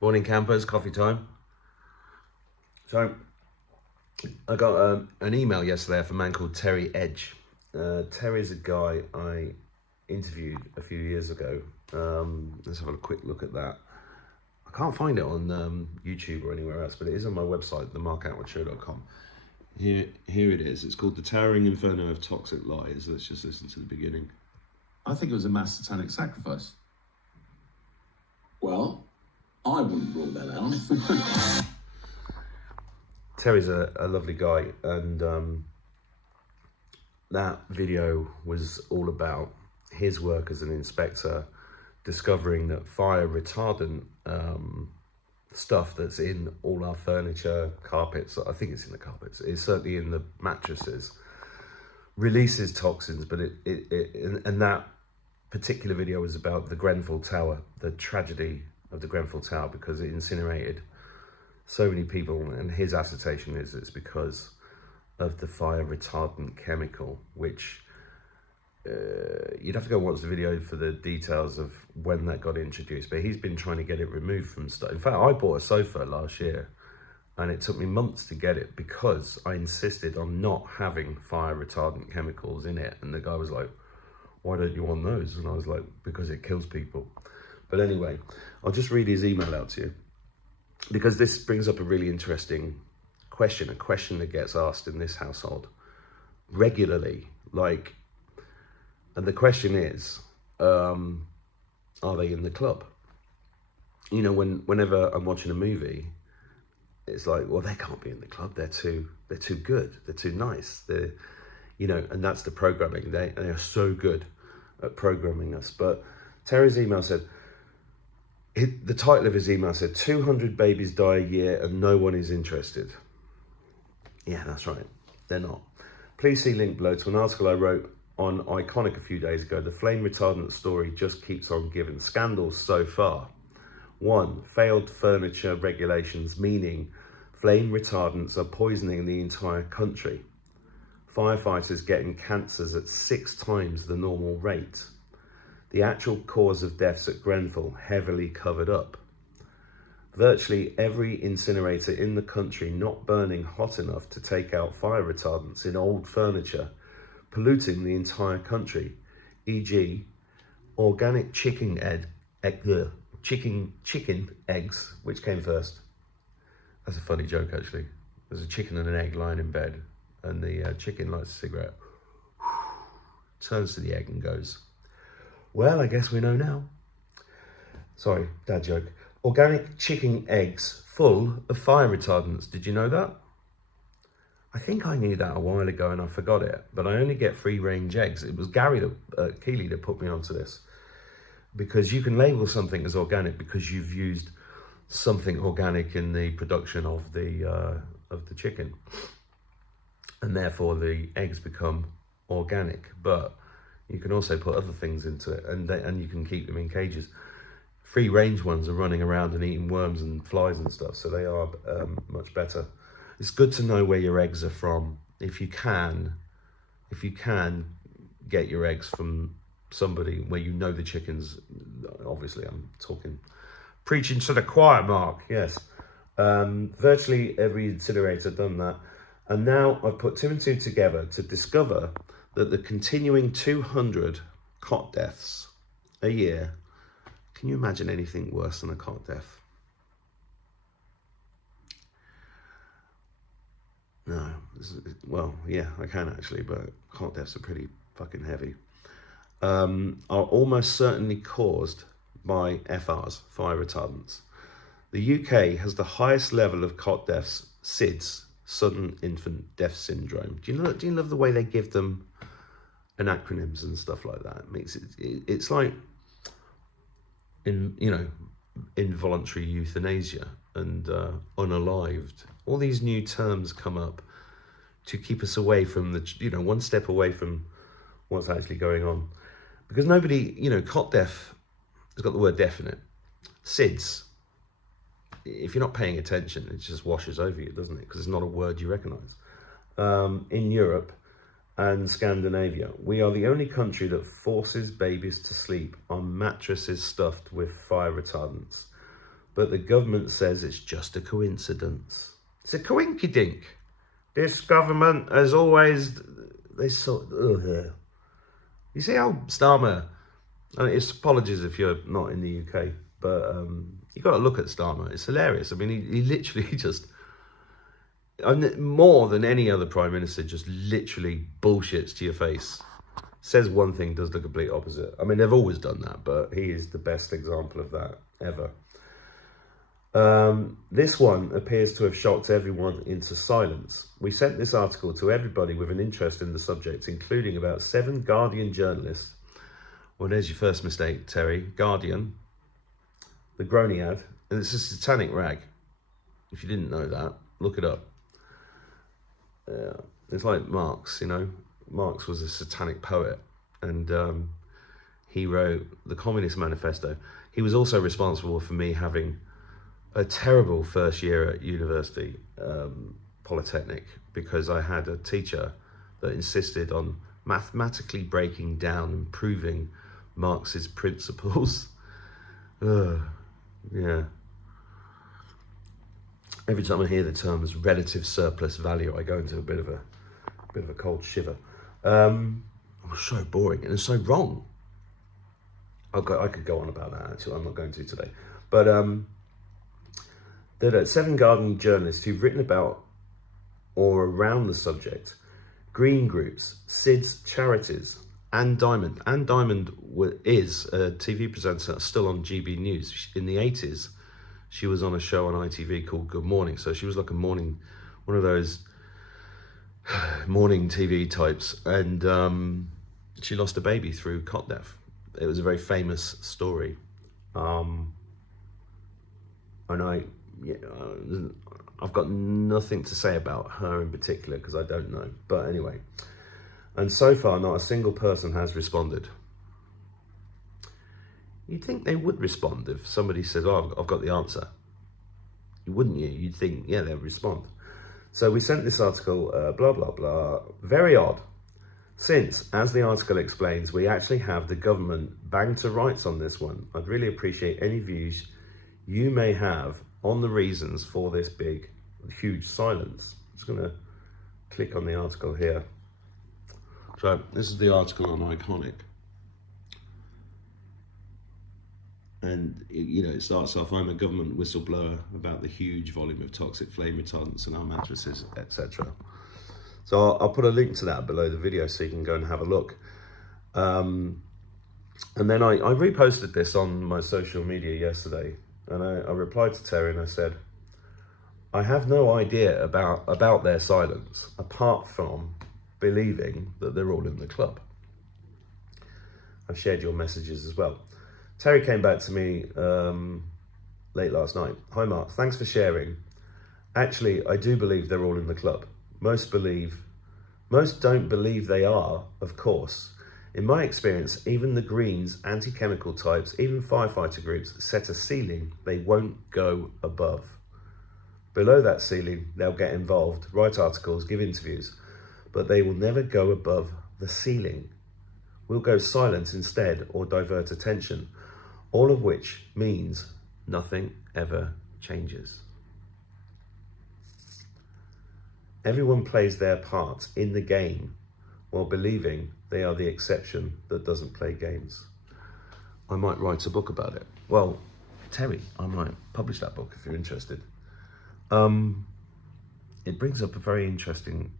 Morning campers, coffee time. So I got an email yesterday from a man called Terry Edge. Terry's a guy I interviewed a few years ago. Let's have a quick look at that. I can't find it on YouTube or anywhere else, but it is on my website, themarkoutwardshow.com. Here it is. It's called The Towering Inferno of Toxic Lies. Let's just listen to the beginning. I think it was a mass satanic sacrifice. Well, I wouldn't rule that out. Terry's a lovely guy, and that video was all about his work as an inspector, discovering that fire retardant stuff that's in all our furniture, carpets, I think it's in the carpets, it's certainly in the mattresses, releases toxins. But and that particular video was about the Grenfell Tower, the tragedy of the Grenfell Tower, because it incinerated so many people, and his assertion is it's because of the fire retardant chemical, which you'd have to go watch the video for the details of when that got introduced, but he's been trying to get it removed from stuff. In fact, I bought a sofa last year and it took me months to get it because I insisted on not having fire retardant chemicals in it, and the guy was like, why don't you want those? And I was like, because it kills people. But anyway, I'll just read his email out to you, because this brings up a really interesting question, a question that gets asked in this household regularly. And the question is, are they in the club? You know, whenever I'm watching a movie, it's like, well, they can't be in the club. They're too good. They're too nice. And that's the programming. They are so good at programming us. But Terry's email said, the title of his email said, 200 babies die a year and no one is interested. Yeah, that's right. They're not. Please see link below to an article I wrote on Iconic a few days ago. The flame retardant story just keeps on giving. Scandals so far. 1. Failed furniture regulations, meaning flame retardants are poisoning the entire country. Firefighters getting cancers at 6 times the normal rate. The actual cause of deaths at Grenfell heavily covered up. Virtually every incinerator in the country not burning hot enough to take out fire retardants in old furniture, polluting the entire country, e.g. organic chicken eggs, which came first. That's a funny joke, actually. There's a chicken and an egg lying in bed, and the chicken lights a cigarette, turns to the egg and goes, well, I guess we know now. Sorry, dad joke. Organic chicken eggs full of fire retardants. Did you know that? I think I knew that a while ago and I forgot it, but I only get free range eggs. It was Gary Keeley that put me onto this, because you can label something as organic because you've used something organic in the production of the chicken, and therefore the eggs become organic. But you can also put other things into it, and you can keep them in cages. Free range ones are running around and eating worms and flies and stuff, so they are much better. It's good to know where your eggs are from. If you can get your eggs from somebody where you know the chickens, obviously I'm talking, preaching to the choir, Mark, yes. Virtually every incinerator done that. And now I've put 2 and 2 together to discover that the continuing 200 cot deaths a year, can you imagine anything worse than a cot death? No, well, yeah, I can actually, but cot deaths are pretty fucking heavy. Are almost certainly caused by FRs, fire retardants. The UK has the highest level of cot deaths, SIDS, sudden infant death syndrome. Do you love the way they give them and acronyms and stuff like that? It makes it's like involuntary euthanasia and unalived. All these new terms come up to keep us away from one step away from what's actually going on, because nobody, cot death has got the word death in it. SIDS, if you're not paying attention, it just washes over you, doesn't it? Because it's not a word you recognise. In Europe and Scandinavia, we are the only country that forces babies to sleep on mattresses stuffed with fire retardants. but the government says it's just a coincidence. It's a coinkydink. This government has always, they sort of, you see how Starmer, and it's apologies if you're not in the UK, but you got to look at Starmer. It's hilarious. I mean, he literally just, more than any other prime minister, just literally bullshits to your face. Says one thing, does the complete opposite. I mean, they've always done that, but he is the best example of that ever. This one appears to have shocked everyone into silence. We sent this article to everybody with an interest in the subject, including about 7 Guardian journalists. Well, there's your first mistake, Terry. Guardian, the Groany ad, and it's a satanic rag. If you didn't know that, look it up. It's like Marx, you know. Marx was a satanic poet, and he wrote the Communist Manifesto. He was also responsible for me having a terrible first year at university, Polytechnic, because I had a teacher that insisted on mathematically breaking down and proving Marx's principles. Yeah. Every time I hear the terms relative surplus value, I go into a bit of a cold shiver. It was so boring and it's so wrong. I could go on about that, actually. I'm not going to today. But there are 7 Guardian journalists who've written about or around the subject. Green groups, SIDS charities, Anne Diamond. Anne Diamond is a TV presenter still on GB News. In the 80s, she was on a show on ITV called Good Morning. So she was like one of those morning TV types. And she lost a baby through cot death. It was a very famous story. And I've got nothing to say about her in particular because I don't know. But anyway, and so far not a single person has responded. You'd think they would respond if somebody said, oh, I've got the answer. You wouldn't you? You'd think, yeah, they'll respond. So we sent this article, blah, blah, blah. Very odd. Since, as the article explains, we actually have the government bang to rights on this one. I'd really appreciate any views you may have on the reasons for this huge silence. I'm just going to click on the article here. So this is the article on Iconic. And, it starts off, I'm a government whistleblower about the huge volume of toxic flame retardants in our mattresses, etc. So I'll put a link to that below the video so you can go and have a look. And then I reposted this on my social media yesterday. And I replied to Terry and I said, I have no idea about their silence, apart from believing that they're all in the club. I've shared your messages as well. Terry came back to me late last night. Hi Mark, thanks for sharing. Actually, I do believe they're all in the club. Most don't believe they are, of course. In my experience, even the Greens, anti-chemical types, even firefighter groups set a ceiling they won't go above. Below that ceiling, they'll get involved, write articles, give interviews, but they will never go above the ceiling. We'll go silent instead or divert attention, all of which means nothing ever changes. Everyone plays their part in the game while believing they are the exception that doesn't play games. I might write a book about it. Well, Terry, I might publish that book if you're interested. It brings up a very interesting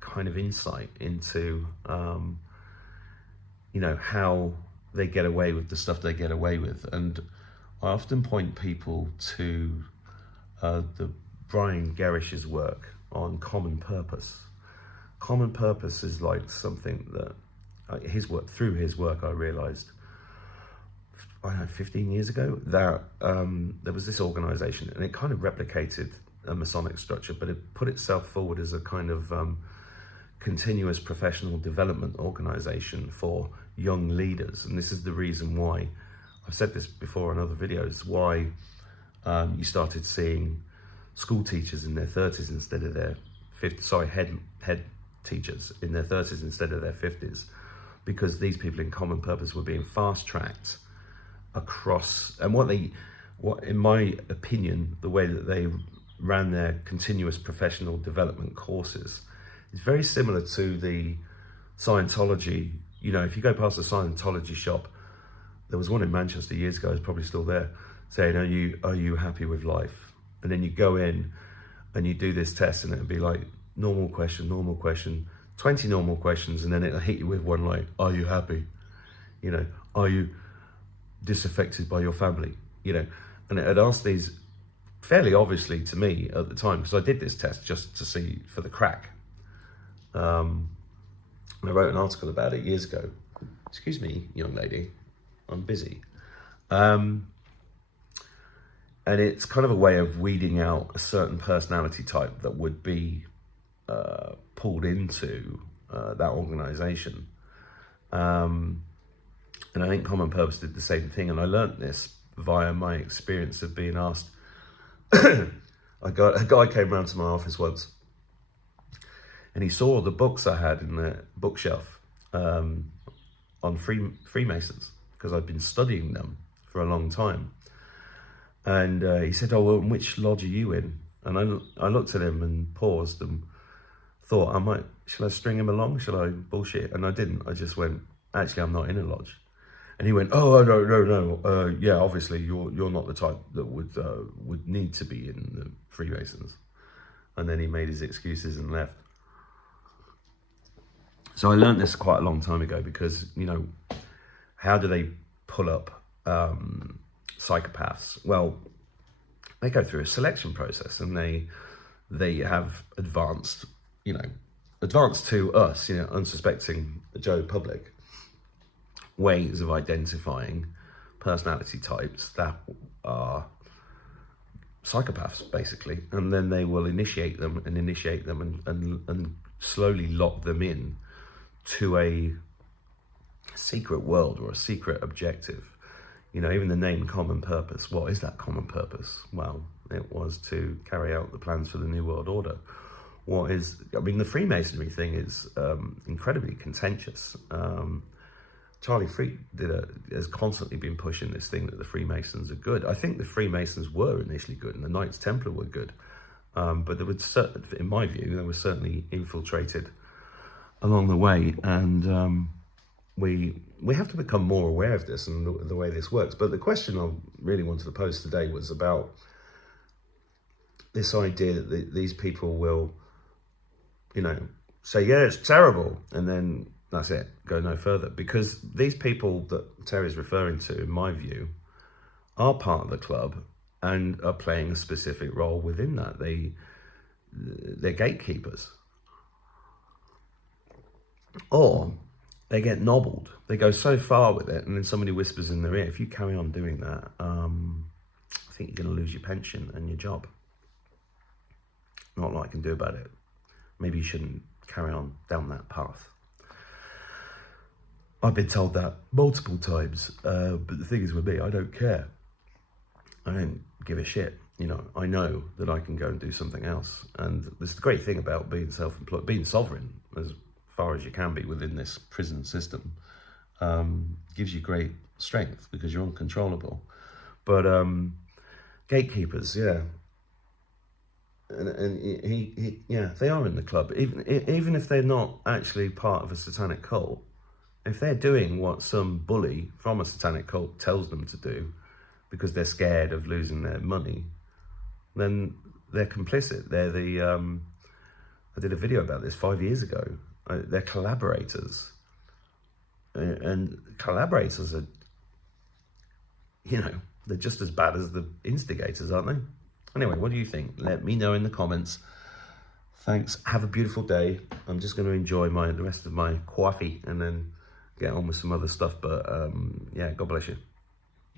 kind of insight into, how they get away with the stuff they get away with. And I often point people to the Brian Gerrish's work on common purpose. Common purpose is like something that through his work, I realized, 15 years ago, that there was this organization and it kind of replicated a Masonic structure, but it put itself forward as a kind of continuous professional development organization for young leaders. And this is the reason why, I've said this before in other videos, why you started seeing school teachers in their 30s instead of their 50s, head teachers in their 30s instead of their 50s, because these people in common purpose were being fast-tracked across. And what what, in my opinion, the way that they ran their continuous professional development courses is very similar to the Scientology. You know, if you go past a Scientology shop, there was one in Manchester years ago, it's probably still there, saying, are you happy with life? And then you go in and you do this test, and it'd be like normal question, 20 normal questions, and then it'll hit you with one like, are you happy? You know, are you disaffected by your family? You know, and it had asked these fairly obviously to me at the time, because I did this test just to see for the crack. And I wrote an article about it years ago. Excuse me, young lady, I'm busy. And it's kind of a way of weeding out a certain personality type that would be pulled into that organization. And I think Common Purpose did the same thing. And I learnt this via my experience of being asked. A guy came round to my office once, and he saw the books I had in the bookshelf on Freemasons, because I'd been studying them for a long time. And he said, oh, well, which lodge are you in? And I looked at him and paused and thought, shall I string him along? Shall I bullshit? And I didn't. I just went, actually, I'm not in a lodge. And he went, oh, no. Yeah, obviously, you're not the type that would need to be in the Freemasons. And then he made his excuses and left. So I learned this quite a long time ago, because, you know, how do they pull up psychopaths? Well, they go through a selection process, and they have advanced to us, you know, unsuspecting Joe public, ways of identifying personality types that are psychopaths, basically. And then they will initiate them and slowly lock them in to a secret world or a secret objective. You know, even the name Common Purpose, what is that common purpose? Well, it was to carry out the plans for the New World Order. The Freemasonry thing is incredibly contentious. Charlie Freak has constantly been pushing this thing that the Freemasons are good. I think the Freemasons were initially good, and the Knights Templar were good. But in my view, they were certainly infiltrated along the way. And we have to become more aware of this and the way this works. But the question I really wanted to pose today was about this idea that these people will, you know, say, yeah, it's terrible, and then that's it, go no further. Because these people that Terry's referring to, in my view, are part of the club and are playing a specific role within that. They're gatekeepers. Or they get nobbled. They go so far with it, and then somebody whispers in their ear, if you carry on doing that, I think you're going to lose your pension and your job. Not a lot I can do about it. Maybe you shouldn't carry on down that path. I've been told that multiple times, but the thing is with me, I don't care. I don't give a shit. You know, I know that I can go and do something else. And this is the great thing about being self-employed, being sovereign as far as you can be within this prison system, gives you great strength because you're uncontrollable. But gatekeepers, yeah. And yeah, they are in the club. Even if they're not actually part of a satanic cult, if they're doing what some bully from a satanic cult tells them to do because they're scared of losing their money, then they're complicit. They're I did a video about this 5 years ago. They're collaborators. And collaborators are, you know, they're just as bad as the instigators, aren't they? Anyway, what do you think? Let me know in the comments. Thanks. Have a beautiful day. I'm just going to enjoy the rest of my coffee and then get on with some other stuff. But yeah, God bless you.